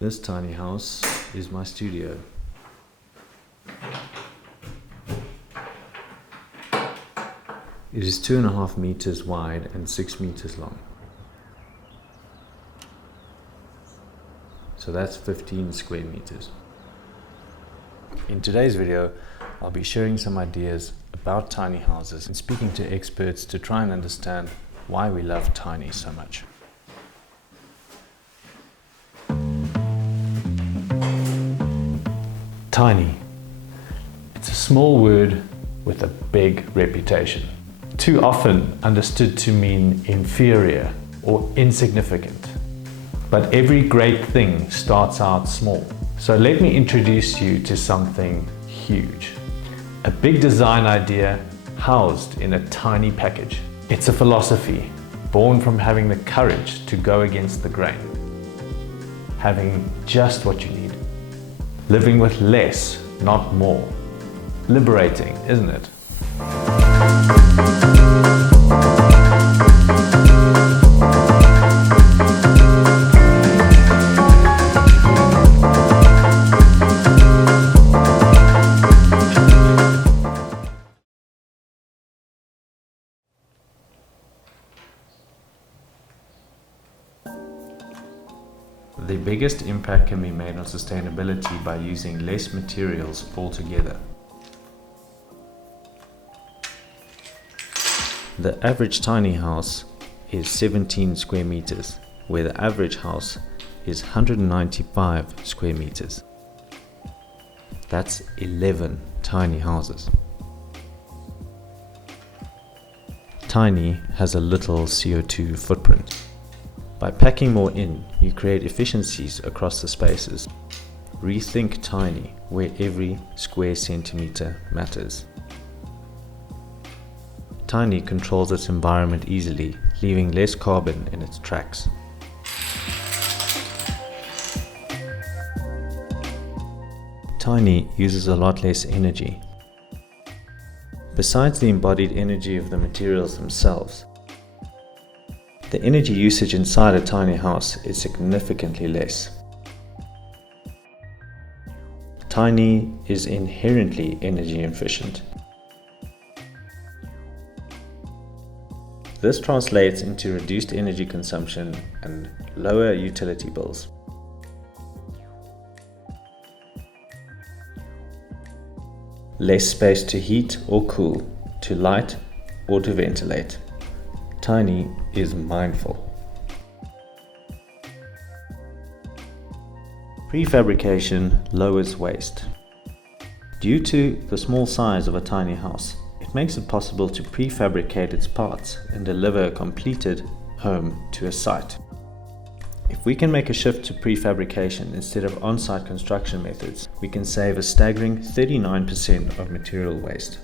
This tiny house is my studio. It is 2.5 meters wide and 6 meters long. So that's 15 square meters. In today's video, I'll be sharing some ideas about tiny houses and speaking to experts to try and understand why we love tiny so much. Tiny. It's a small word with a big reputation. Too often understood to mean inferior or insignificant. But every great thing starts out small. So let me introduce you to something huge. A big design idea housed in a tiny package. It's a philosophy born from having the courage to go against the grain. Having just what you need. Living with less, not more. Liberating, isn't it? The biggest impact can be made on sustainability by using less materials altogether. The average tiny house is 17 square meters, where the average house is 195 square meters. That's 11 tiny houses. Tiny has a little CO2 footprint. By packing more in, you create efficiencies across the spaces. Rethink tiny, where every square centimeter matters. Tiny controls its environment easily, leaving less carbon in its tracks. Tiny uses a lot less energy. Besides the embodied energy of the materials themselves, the energy usage inside a tiny house is significantly less. Tiny is inherently energy efficient. This translates into reduced energy consumption and lower utility bills. Less space to heat or cool, to light or to ventilate. Tiny is mindful. Prefabrication lowers waste. Due to the small size of a tiny house, it makes it possible to prefabricate its parts and deliver a completed home to a site. If we can make a shift to prefabrication instead of on-site construction methods, we can save a staggering 39% of material waste.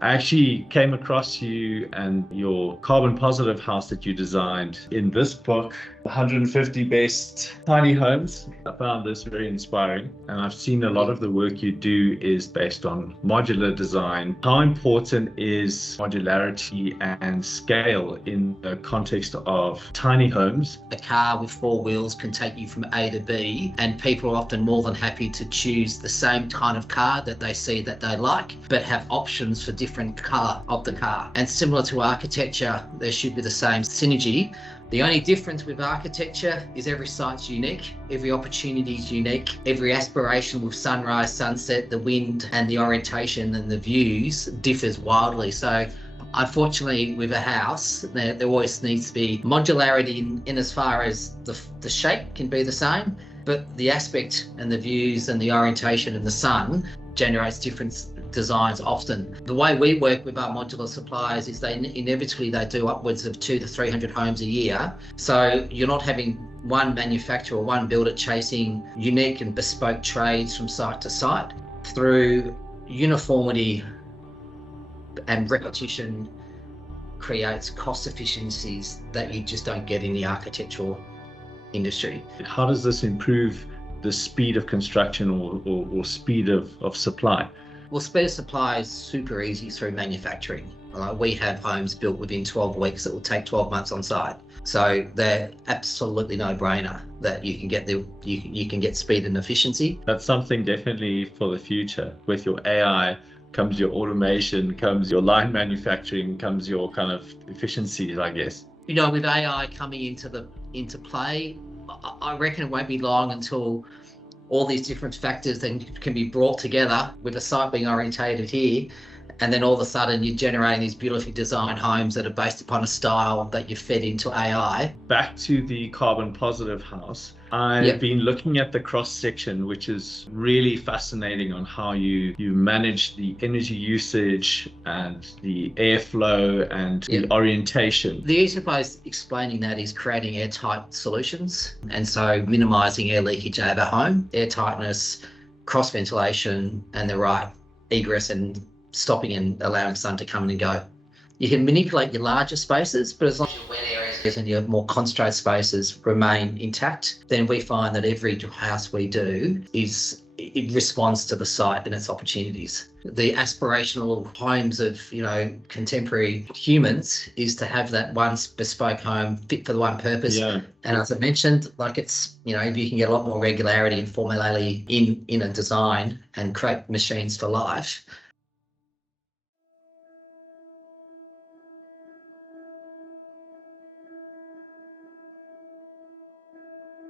I actually came across you and your carbon positive house that you designed in this book, 150 Best Tiny Homes. I found this very inspiring, and I've seen a lot of the work you do is based on modular design. How important is modularity and scale in the context of tiny homes? A car with 4 wheels can take you from A to B, and people are often more than happy to choose the same kind of car that they see that they like, but have options for different color of the car. And similar to architecture, there should be the same synergy. The only difference with architecture is every site's unique, every opportunity is unique, every aspiration with sunrise, sunset, the wind and the orientation and the views differs wildly. So unfortunately, with a house, there always needs to be modularity in as far as the shape can be the same, but the aspect and the views and the orientation and the sun generates different designs often. The way we work with our modular suppliers is they inevitably do upwards of 200 to 300 homes a year. So you're not having one manufacturer or one builder chasing unique and bespoke trades from site to site. Through uniformity and repetition creates cost efficiencies that you just don't get in the architectural industry. How does this improve the speed of construction or speed of supply? Well, speed of supply is super easy through manufacturing. We have homes built within 12 weeks that will take 12 months on site. So they're absolutely no-brainer that you can get you can get speed and efficiency. That's something definitely for the future. With your AI comes your automation, comes your line manufacturing, comes your kind of efficiencies, I guess. You know, with AI coming into play, I reckon it won't be long until all these different factors then can be brought together with a site being orientated here, and then all of a sudden you're generating these beautifully designed homes that are based upon a style that you fed into AI. Back to the carbon positive house, I've been looking at the cross section, which is really fascinating on how you manage the energy usage and the airflow and the orientation. The easiest way of explaining that is creating airtight solutions, and so minimizing air leakage out of a home, air tightness, cross ventilation, and the right egress and stopping and allowing sun to come in and go. You can manipulate your larger spaces, but as long as your wet areas and your more concentrated spaces remain intact, then we find that every house we do it responds to the site and its opportunities. The aspirational homes of, you know, contemporary humans is to have that one bespoke home fit for the one purpose. Yeah. And as I mentioned, like it's, you know, you can get a lot more regularity and formality in a design and create machines for life.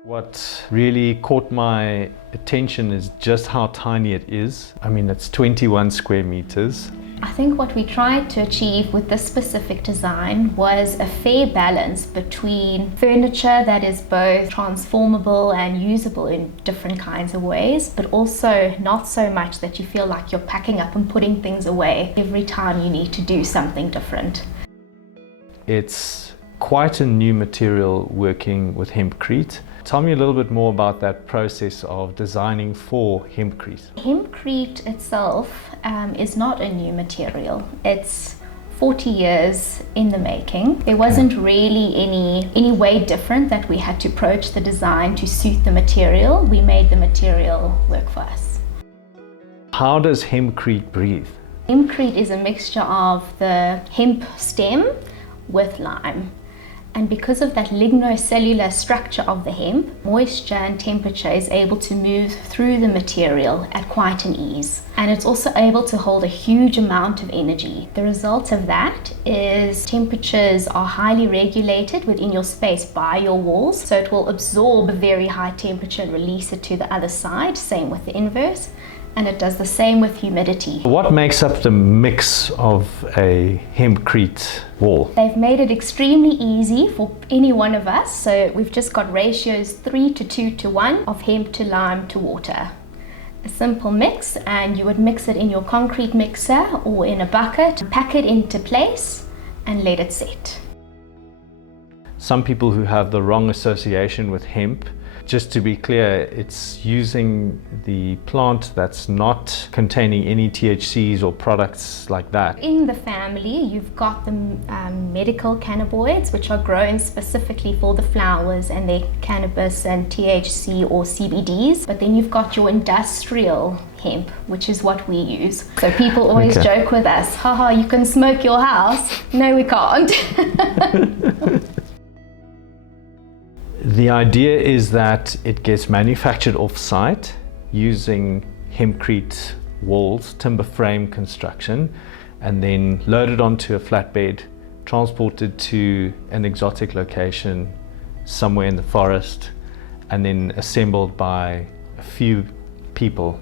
What really caught my attention is just how tiny it is. I mean, it's 21 square meters. I think what we tried to achieve with this specific design was a fair balance between furniture that is both transformable and usable in different kinds of ways, but also not so much that you feel like you're packing up and putting things away every time you need to do something different. It's quite a new material working with hempcrete. Tell me a little bit more about that process of designing for hempcrete. Hempcrete itself is not a new material. It's 40 years in the making. There wasn't really any way different that we had to approach the design to suit the material. We made the material work for us. How does hempcrete breathe? Hempcrete is a mixture of the hemp stem with lime. And because of that lignocellular structure of the hemp, moisture and temperature is able to move through the material at quite an ease. And it's also able to hold a huge amount of energy. The result of that is temperatures are highly regulated within your space by your walls. So it will absorb a very high temperature and release it to the other side, same with the inverse. And it does the same with humidity. What makes up the mix of a hempcrete wall? They've made it extremely easy for any one of us. So we've just got ratios 3 to 2 to 1 of hemp to lime to water. A simple mix, and you would mix it in your concrete mixer or in a bucket, pack it into place and let it set. Some people who have the wrong association with hemp, just to be clear, it's using the plant that's not containing any THCs or products like that. In the family, you've got the medical cannabinoids, which are grown specifically for the flowers and their cannabis and THC or CBDs. But then you've got your industrial hemp, which is what we use. So people always joke with us, haha, you can smoke your house. No, we can't. The idea is that it gets manufactured off-site using hempcrete walls, timber frame construction, and then loaded onto a flatbed, transported to an exotic location somewhere in the forest, and then assembled by a few people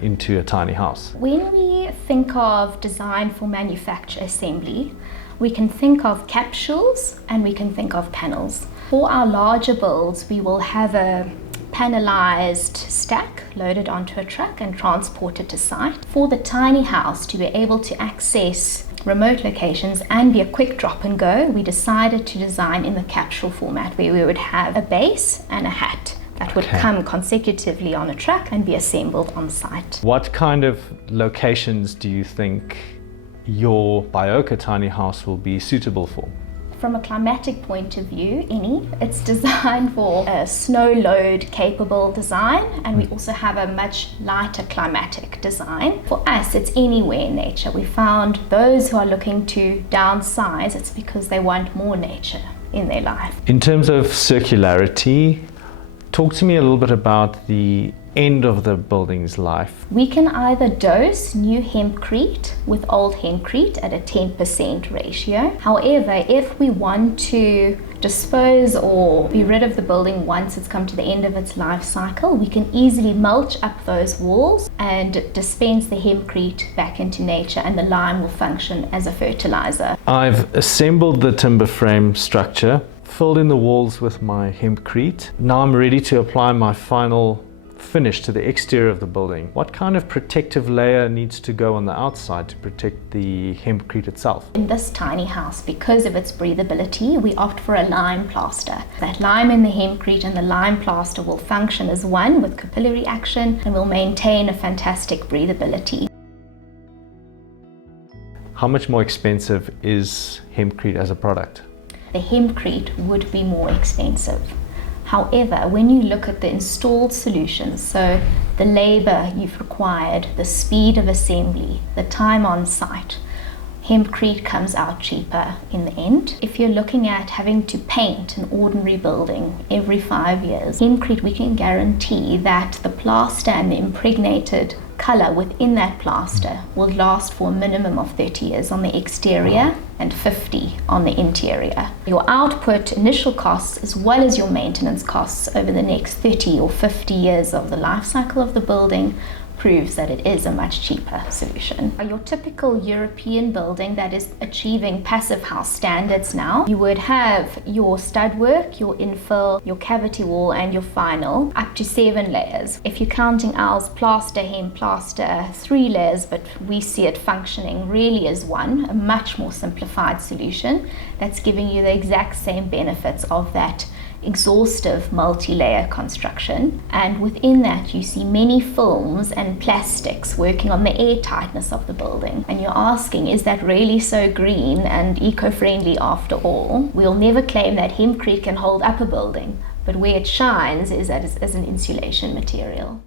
into a tiny house. When we think of design for manufacture assembly, we can think of capsules and we can think of panels. For our larger builds, we will have a panelized stack loaded onto a truck and transported to site. For the tiny house, to be able to access remote locations and be a quick drop and go, we decided to design in the capsule format, where we would have a base and a hat that would come consecutively on a truck and be assembled on site. What kind of locations do you think your Bioka tiny house will be suitable for? From a climatic point of view, it's designed for a snow load capable design, and we also have a much lighter climatic design. For us, it's anywhere in nature. We found those who are looking to downsize, it's because they want more nature in their life. In terms of circularity, talk to me a little bit about the end of the building's life. We can either dose new hempcrete with old hempcrete at a 10% ratio. However, if we want to dispose or be rid of the building once it's come to the end of its life cycle, we can easily mulch up those walls and dispense the hempcrete back into nature, and the lime will function as a fertilizer. I've assembled the timber frame structure, filled in the walls with my hempcrete. Now I'm ready to apply my final finish to the exterior of the building. What kind of protective layer needs to go on the outside to protect the hempcrete itself? In this tiny house, because of its breathability, we opt for a lime plaster. That lime in the hempcrete and the lime plaster will function as one with capillary action and will maintain a fantastic breathability. How much more expensive is hempcrete as a product? The hempcrete would be more expensive. However, when you look at the installed solutions, so the labor you've required, the speed of assembly, the time on site, hempcrete comes out cheaper in the end. If you're looking at having to paint an ordinary building every 5 years, hempcrete, we can guarantee that the plaster and the impregnated color within that plaster will last for a minimum of 30 years on the exterior and 50 on the interior. Your output initial costs as well as your maintenance costs over the next 30 or 50 years of the life cycle of the building proves that it is a much cheaper solution. Your typical European building that is achieving passive house standards now, you would have your stud work, your infill, your cavity wall and your final up to 7 layers. If you're counting ours, plaster, hemp, plaster, 3 layers, but we see it functioning really as one, a much more simplified solution that's giving you the exact same benefits of that exhaustive multi-layer construction, and within that you see many films and plastics working on the air tightness of the building, and you're asking, is that really so green and eco-friendly after all? We'll never claim that hempcrete can hold up a building, but where it shines is as an insulation material.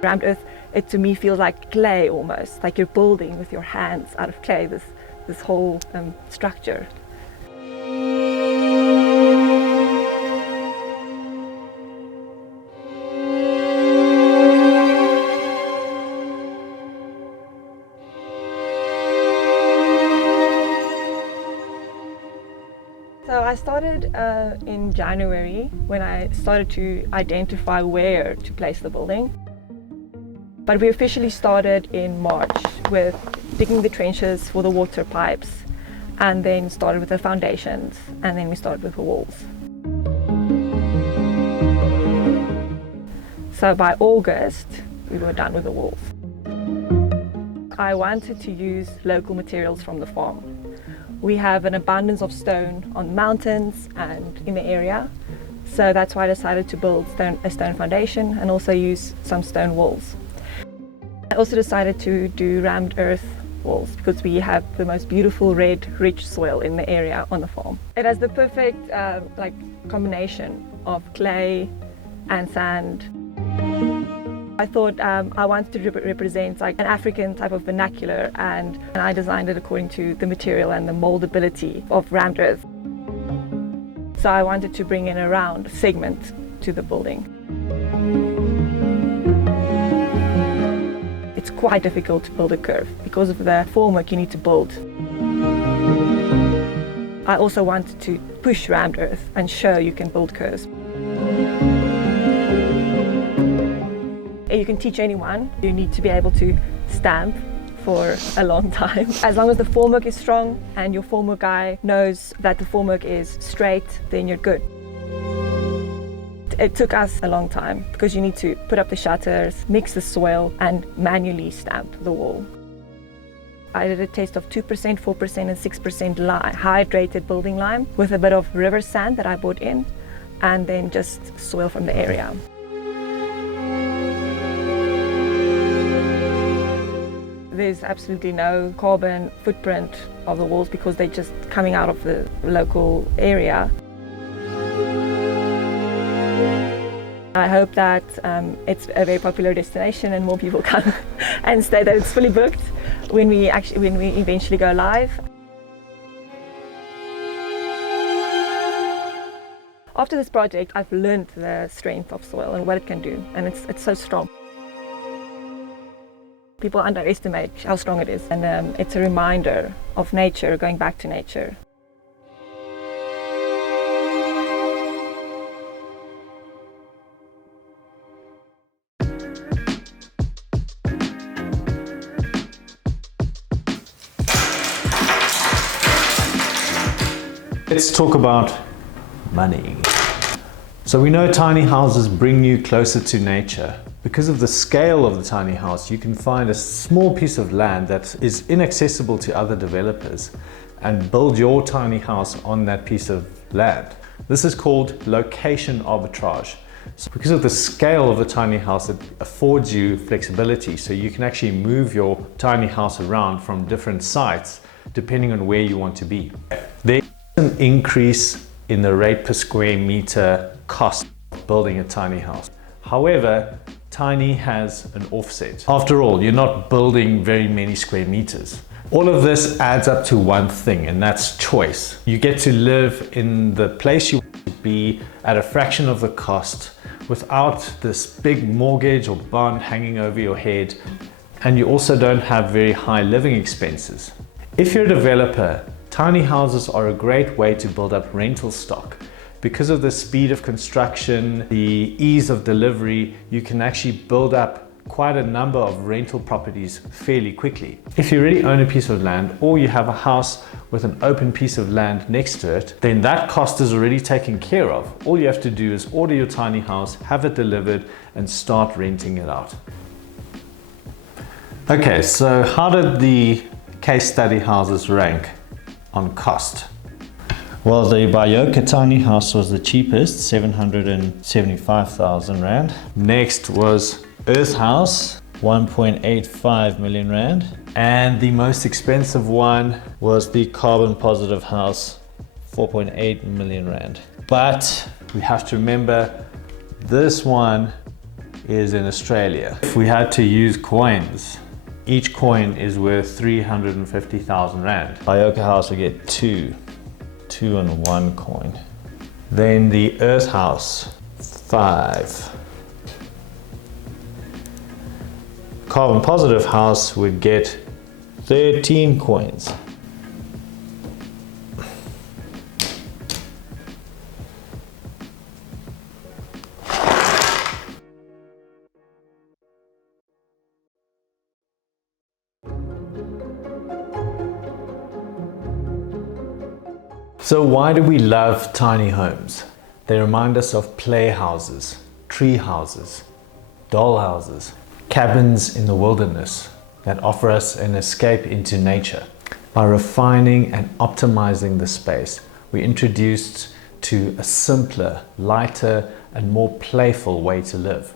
Rammed earth, it to me feels like clay almost, like you're building with your hands out of clay this whole structure. So I started in January when I started to identify where to place the building. But we officially started in March with digging the trenches for the water pipes, and then started with the foundations, and then we started with the walls. So by August, we were done with the walls. I wanted to use local materials from the farm. We have an abundance of stone on mountains and in the area, so that's why I decided to build a stone foundation and also use some stone walls. I also decided to do rammed earth walls because we have the most beautiful red, rich soil in the area on the farm. It has the perfect combination of clay and sand. I thought I wanted to represent like an African type of vernacular, and I designed it according to the material and the moldability of rammed earth. So I wanted to bring in a round segment to the building. It's quite difficult to build a curve because of the formwork you need to build. I also wanted to push rammed earth and show you can build curves. You can teach anyone. You need to be able to stamp for a long time. As long as the formwork is strong and your formwork guy knows that the formwork is straight, then you're good. It took us a long time because you need to put up the shutters, mix the soil, and manually stamp the wall. I did a test of 2%, 4%, and 6% hydrated building lime with a bit of river sand that I brought in, and then just soil from the area. There's absolutely no carbon footprint of the walls because they're just coming out of the local area. I hope that it's a very popular destination and more people come and stay, that it's fully booked when we eventually go live. After this project, I've learned the strength of soil and what it can do, and it's so strong. People underestimate how strong it is, and it's a reminder of nature, going back to nature. Let's talk about money. So we know tiny houses bring you closer to nature. Because of the scale of the tiny house, you can find a small piece of land that is inaccessible to other developers and build your tiny house on that piece of land. This is called location arbitrage. So because of the scale of the tiny house, it affords you flexibility, so you can actually move your tiny house around from different sites depending on where you want to be. There is an increase in the rate per square meter cost of building a tiny house. However, tiny has an offset. After all, you're not building very many square meters. All of this adds up to one thing, and that's choice. You get to live in the place you want to be at a fraction of the cost without this big mortgage or bond hanging over your head, and you also don't have very high living expenses. If you're a developer, tiny houses are a great way to build up rental stock. Because of the speed of construction, the ease of delivery, you can actually build up quite a number of rental properties fairly quickly. If you already own a piece of land, or you have a house with an open piece of land next to it, then that cost is already taken care of. All you have to do is order your tiny house, have it delivered, and start renting it out. Okay, so how did the case study houses rank on cost? Well, the Bioka tiny house was the cheapest, 775,000 Rand. Next was Earth House, 1.85 million Rand. And the most expensive one Was the Carbon Positive House, 4.8 million Rand. But we have to remember, this one is in Australia. If we had to use coins, each coin is worth 350,000 Rand. Bioka House will get two and one coin. Then the Earth House, 5. Carbon Positive House would get 13 coins. So why do we love tiny homes? They remind us of playhouses, tree houses, doll houses, cabins in the wilderness that offer us an escape into nature. By refining and optimizing the space, we introduced to a simpler, lighter, and more playful way to live.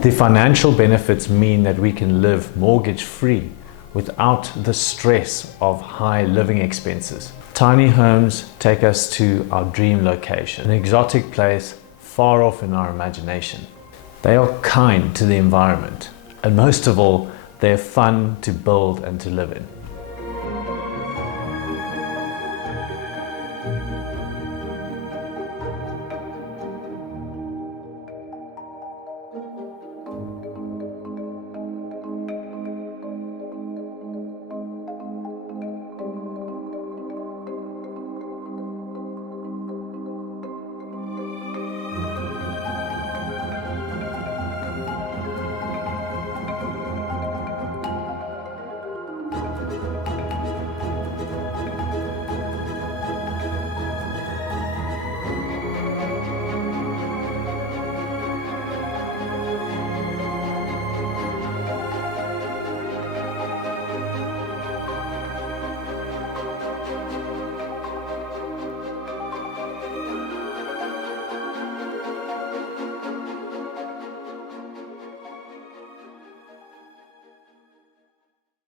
The financial benefits mean that we can live mortgage-free without the stress of high living expenses. Tiny homes take us to our dream location, an exotic place far off in our imagination. They are kind to the environment, and most of all, they're fun to build and to live in.